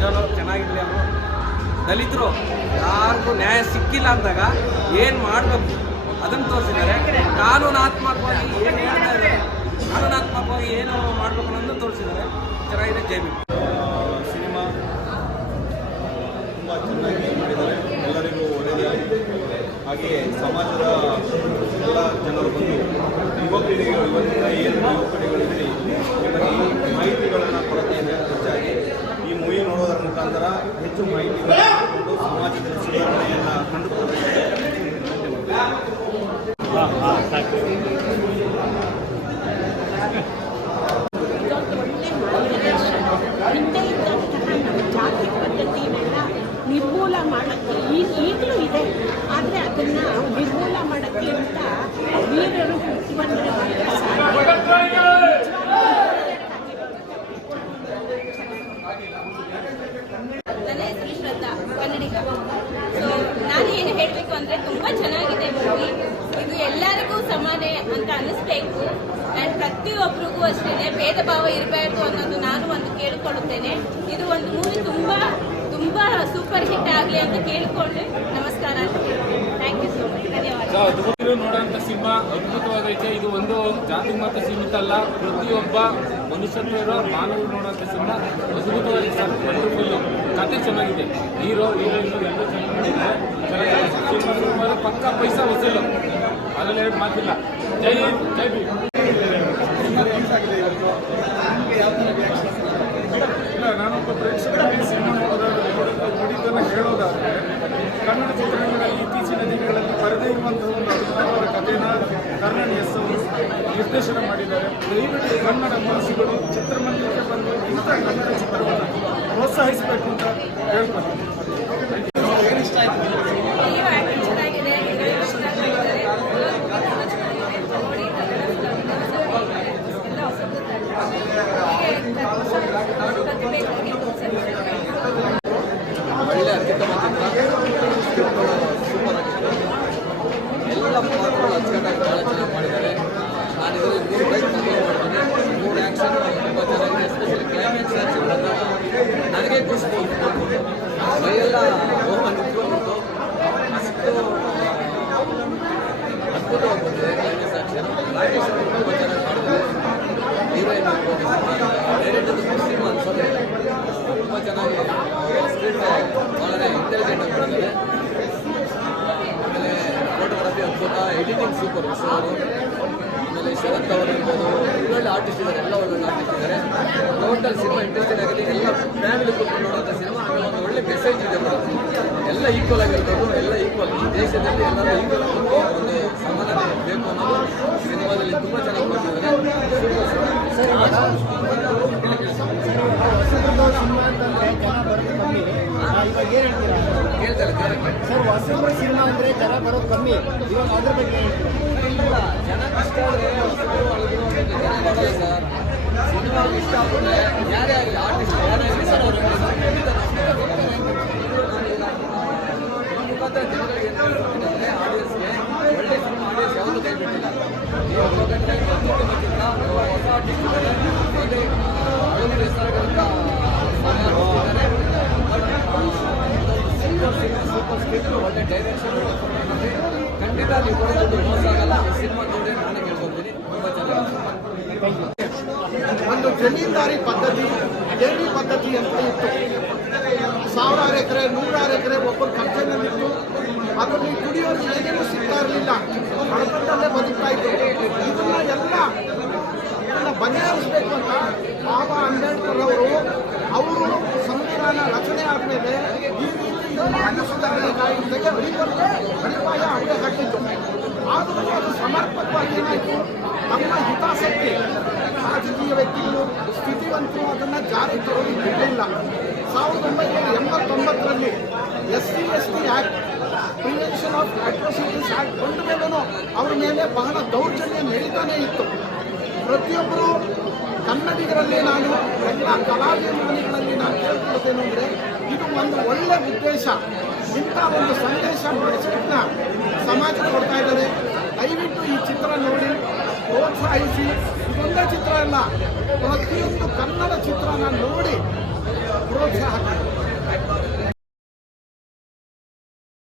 ಪ್ರಜ್ವಲ್ ಚೆನ್ನಾಗಿರಲಿ. ಅವರು ದಲಿತರು ಯಾರಿಗೂ ನ್ಯಾಯ ಸಿಕ್ಕಿಲ್ಲ ಅಂದಾಗ ಏನು ಮಾಡಬೇಕು ಅದನ್ನು ತೋರಿಸಿದ್ದಾರೆ. ಕಾನೂನಾತ್ಮಕವಾಗಿ ಏನು ಹೇಳ್ತಾ ಇದ್ದಾರೆ, ಕಾನೂನಾತ್ಮಕವಾಗಿ ಏನು ಮಾಡಬೇಕು ಅನ್ನೋದನ್ನು ತೋರಿಸಿದ್ದಾರೆ. ಚೆನ್ನಾಗಿದೆ. ಜೈ ಭೀಮ್ ಸಿನಿಮಾ ತುಂಬ ಚೆನ್ನಾಗಿ ಮಾಡಿದ್ದಾರೆ. ಎಲ್ಲರಿಗೂ ಒಳ್ಳೆಯದಾಗಿದೆ. ಹಾಗೆಯೇ ಸಮಾಜದ ಎಲ್ಲ ಜನರು ಬಂದು ಯುವಕರಿಗೆ ಇವತ್ತಿನ ಏನು ಯುವಕರಿಗಳಲ್ಲಿ ನಿಮಗೆ ಈ ಮಾಹಿತಿಗಳನ್ನು ಕೊರತೆ ಇದೆ. ಹೆಚ್ಚಾಗಿ ಈ ಮೂವಿ ನೋಡೋದರ ಮುಖಾಂತರ ಹೆಚ್ಚು ಮಾಹಿತಿಗಳನ್ನು ಸಮಾಜದ ಸುಧಾರಣೆಯನ್ನು ಕಂಡುಕೊಳ್ಳುತ್ತದೆ. ಜಾತಿ ಪದ್ಧತಿನೆಲ್ಲ ನಿರ್ಮೂಲ ಮಾಡೋಕ್ಕೆ ಈಗಲೂ ಇದೆ. ಆದರೆ ಅದನ್ನು ನಿರ್ಮೂಲ ಮಾಡೋಕ್ಕೆ ಅಂತ ವೀರರು ಹುಟ್ಟುಬಂದರೆ ನನ್ನ ಹೆಸರು ಶ್ರದ್ಧಾ, ಕನ್ನಡಿಗ. ಸೊ ನಾನು ಏನು ಹೇಳಬೇಕು ಅಂದರೆ ತುಂಬ ಚೆನ್ನಾಗಿದೆ ಮೂವಿ. ಇದು ಎಲ್ಲರಿಗೂ ಸಮಾನ ಅಂತ ಅನ್ನಿಸ್ಬೇಕು. ಆ್ಯಂಡ್ ಪ್ರತಿಯೊಬ್ಬರಿಗೂ ಅಷ್ಟೇ ಭೇದ ಭಾವ ಇರಬೇಕು ಅನ್ನೋದು ನಾನು ಒಂದು ಕೇಳಿಕೊಳ್ಳುತ್ತೇನೆ. ಇದು ಒಂದು ಮೂವಿ ತುಂಬ ತುಂಬ ಸೂಪರ್ ಹಿಟ್ ಆಗಲಿ ಅಂತ ಕೇಳಿಕೊಂಡು ನಮಸ್ಕಾರ ಅಂತ ಹೇಳ್ತೀನಿ. Thank you so much. ಧನ್ಯವಾದ. ನೋಡುವಂಥ ಸಿನಿಮಾ ಅದ್ಭುತವಾಗೈತೆ. ಇದು ಒಂದು ಜಾತಿ ಮತ ಸೀಮಿತ ಅಲ್ಲ, ಪ್ರತಿಯೊಬ್ಬ ಮನುಷ್ಯತ್ವ ಇರೋ ಮಾನವರು ನೋಡುವಂಥ ಸಿನಿಮಾ ಅದ್ಭುತವಾಗಿ ಸರ್. ವಂಡರ್ಫುಲ್ಲು. ಕತೆ ಚೆನ್ನಾಗಿದೆ. ಹೀರೋ ಹೀರೋಯಿನ್ ಎಲ್ಲ ಚೆನ್ನಾಗಿದೆ. ಸಿನಿಮಾ ಪಕ್ಕ ಪೈಸಾ ವಸೂಲು, ಅದರಲ್ಲಿ ಎರಡು ಮಾತಿಲ್ಲ. ಜೈ ಜೈ ಭೀಮ್. ಇಲ್ಲ, ನಾನೊಬ್ಬ ಪ್ರೇಕ್ಷಕರಿಗೆ ಸಿನಿಮಾ ನೋಡಿದ್ದನ್ನು ಹೇಳೋದಾದರೆ, ಕನ್ನಡ ಚಿತ್ರರಂಗದಲ್ಲಿ ಇತ್ತೀಚಿನ ದಿನಗಳಲ್ಲಿ ಬರದೇ ಇರುವಂತಹ ಒಂದು ಅದ್ಭುತವಾದ ಕಥೆಯನ್ನು ಕರ್ಣನ್ ಎಸ್ ಅವರು ನಿರ್ದೇಶನ ಮಾಡಿದ್ದಾರೆ. ದಯವಿಟ್ಟು ಕನ್ನಡ ಮನಸ್ಸುಗಳು ಚಿತ್ರಮಂದಿರಕ್ಕೆ ಬಂದು ಇಂಥ ಕನ್ನಡ ಚಿತ್ರವನ್ನು ಪ್ರೋತ್ಸಾಹಿಸಬೇಕು ಅಂತ ಹೇಳ್ಕೊಳ್ತೀನಿ. ಒಳ್ಳೆ ಅತ್ಯುತ್ತಮ ಚಿತ್ರ. ಸೂಪರ್ ಆಗಿದೆ. ಎಲ್ಲ ಪಾತ್ರಗಳು ಅಚ್ಚುಕಟ್ಟಾಗಿ ಭಾಳ ಚೆನ್ನಾಗಿ ಮಾಡಿದ್ದಾರೆ. ನಾನು ಇದರಲ್ಲಿ 3 ಟೈಪ್ ಮಾಡ್ತೀನಿ. 3 ಆ್ಯಕ್ಷನ್ ತುಂಬ ಚೆನ್ನಾಗಿದೆ. ಎಸ್ಪೆಷಲಿ ಕ್ಲೈಮ್ಯಾಕ್ಸ್ ಆ್ಯಕ್ಷನ್ ಬಂದಾಗ ನನಗೆ ಖುಷಿ ಬಂತು. ಮೈಯೆಲ್ಲ ಓಪನ್ ಇಟ್ಕೊಂಡು ಅಷ್ಟು ಅದ್ಭುತವಾಗಿ ಬಂದಿದೆ ಕ್ಲೈಮ್ಯಾಕ್ಸ್ ಆ್ಯಕ್ಷನ್. ಆರ್ಟಿಸ್ಟ್ ತುಂಬ ಚೆನ್ನಾಗಿ ಮಾಡಿದ್ದಾರೆ. ಹೀರೋಯಿನ್ ಡೈರೆಕ್ಟರ್ ಸಿನಿಮಾ ಅನ್ಸೋದೆ ತುಂಬ ಚೆನ್ನಾಗಿ ಸ್ಕ್ರಿಪ್ಟ್ ಭಾಳ ಇಂಟೆಲಿಜೆಂಟ್ ಆಗಿ ಮಾಡಿದ್ದಾರೆ. ಆಮೇಲೆ ಫೋಟೋಗ್ರಫಿ ಅದ್ಭುತ, ಎಡಿಟಿಂಗ್ ಸೂಪರ್ ಅವರು. ಆಮೇಲೆ ಶರತ್ ಅವರು ಇರ್ಬೋದು, ಒಳ್ಳೊಳ್ಳೆ ಆರ್ಟಿಸ್ಟ್ ಇದ್ದಾರೆ. ಎಲ್ಲ ಒಳ್ಳೊಳ್ಳೆ ಆರ್ಟಿಸ್ಟ್ ಇದ್ದಾರೆ. ಟೋಟಲ್ ಸಿನಿಮಾ ಇಂಟ್ರೆಸ್ಟಿಂಗ್ ಆಗಿದೆ. ಎಲ್ಲ ಫ್ಯಾಮಿಲಿ ಕೂತ್ಕೊಂಡು ನೋಡೋಂಥ ಸಿನಿಮಾ. ಆಮೇಲೆ ಒಂದು ಒಳ್ಳೆ ಮೆಸೇಜ್ ಇದೆ. ಎಲ್ಲ ಈಕ್ವಲ್ ಆಗಿರ್ಬೋದು, ಎಲ್ಲ ಈಕ್ವಲ್. ಈ ದೇಶದಲ್ಲಿ ಎಲ್ಲರೂ ಈಕ್ವಲ್ ಆಗಬೇಕು, ಒಂದು ಸಮಾನತೆ ಬೇಕು ಅನ್ನೋದು ಸಿನಿಮಾದಲ್ಲಿ ತುಂಬ ಚೆನ್ನಾಗಿ ಕೊಟ್ಟಿದ್ದಾರೆ. ಹೇಳ್ತಾರೆ ಸರ್, ಹೊಸಬ್ರ ಸಿನಿಮಾ ಅಂದರೆ ಜನ ಬರೋದು ಕಮ್ಮಿ. ಇವಾಗ ಅದ್ರ ಬಗ್ಗೆ ಇಲ್ಲ, ಜನ ಇಷ್ಟ ಆದರೆ ಜನ ಬರೋಲ್ಲ ಸರ್. ಸಿನಿಮಾ ಇಷ್ಟ ಆಗ್ತದೆ. ಯಾರೇ ಆಗಲಿ, ಆರ್ಟಿಸ್ಟ್ ಯಾರೇ ಆಗಲಿ ಸರ್, ಅವರು ಮುಖಾಂತರ ಜನಗಳಿಗೆ ಏನು ಆಡಿಯನ್ಸ್ಗೆ ಒಳ್ಳೆ ಸಿನಿಮಾ. ಆಡಿಯನ್ಸ್ ಯಾವುದು ಕೈ ಬಿಟ್ಟಿಲ್ಲ. ಇವಾಗ ಹೋಗಂದ್ರೆ ಅತ್ಯುತ್ತಮ ಚಿತ್ರ. ಹೊಸ ಆರ್ಟಿಸ್ಟ್ ಇದ್ದಾರೆ, ಒಳ್ಳೆ ಹಲವು ಹೆಸರುಗಳಿಂದ ಹೋಗ್ತಿದ್ದಾರೆ. ಸೂಪರ್ ಸ್ಕ್ರಿಪ್ಟ್, ಒಳ್ಳೆ ಡೈರೆಕ್ಷನ್, ಖಂಡಿತ ನೀವು ಕೊಡೋದು ಮೋಸ ಆಗಲ್ಲ. ಈ ಸಿನಿಮಾ ನೋಡಿ ನಾನು ಕೇಳ್ಕೊತೀನಿ. ತುಂಬ ಚೆನ್ನಾಗಿದೆ. ಒಂದು ಜಮೀನ್ದಾರಿ ಪದ್ಧತಿ, ದೇವಿ ಪದ್ಧತಿ ಅಂತ ಇತ್ತು. 1000 ಎಕರೆ 100 ಎಕರೆ ಒಬ್ಬರು ಕಬ್ಜೆನಲ್ಲಿತ್ತು. ಅದರಲ್ಲಿ ಕುಡಿಯೋರಿಗೆ ಏನೇನು ಸಿಗ್ತಾ ಇರಲಿಲ್ಲ. ಬಡತನದಲ್ಲೇ ಬದುಕ್ತಾ ಇದ್ರು. ಇದನ್ನ ಎಲ್ಲ ಬಗೆಹರಿಸಬೇಕು ಅಂತ ಬಾಬಾ ಅಂಬೇಡ್ಕರ್ ಅವರು ಸಂವಿಧಾನ ರಚನೆ ಆದಮೇಲೆ ಈ ರೀತಿ ಮಾನ್ಯ ಸುಧಾರಣೆ ಕಾಯ್ದೆಗೆ ಅಡಿಪಾಯ ಅವರೇ ಹಾಕಿತ್ತು. ಆದರೂ ಅದು ಸಮರ್ಪಕವಾಗಿ ಏನಾಯಿತು, ನಮ್ಮ ಹಿತಾಸಕ್ತಿ ರಾಜಕೀಯ ವ್ಯಕ್ತಿಗಳು, ಸ್ಥಿತಿವಂತರು ಅದನ್ನು ಜಾರಿ ತರೋದು ಬಿಡಲಿಲ್ಲ. 1989ರಲ್ಲಿ SC/ST act, prevention of atrocities act ಬಂದ ಮೇಲೂ ಅವ್ರ ಮೇಲೆ ಬಹಳ ದೌರ್ಜನ್ಯ ನಡೀತಾನೇ ಇತ್ತು. ಪ್ರತಿಯೊಬ್ಬರು ಕನ್ನಡಿಗರಲ್ಲಿ, ನಾನು ಎಲ್ಲ ಕಲಾಭಿಮಾನಿಗಳಲ್ಲಿ ನಾನು ಕೇಳ್ಕೊಳ್ತೇನೆ ಅಂದರೆ, ಇದು ಒಂದು ಒಳ್ಳೆ ಉದ್ದೇಶ. ಇಂಥ ಒಂದು ಸಂದೇಶ ಮೆಸೇಜ್ನ ಸಮಾಜ ಕೊಡ್ತಾ ಇದ್ದಾರೆ. ದಯವಿಟ್ಟು ಈ ಚಿತ್ರ ನೋಡಿ ಪ್ರೋತ್ಸಾಹಿಸಿ. ಇದೊಂದೇ ಚಿತ್ರ ಅಲ್ಲ, ಪ್ರತಿಯೊಂದು ಕನ್ನಡ ಚಿತ್ರನ ನೋಡಿ ಪ್ರೋತ್ಸಾಹ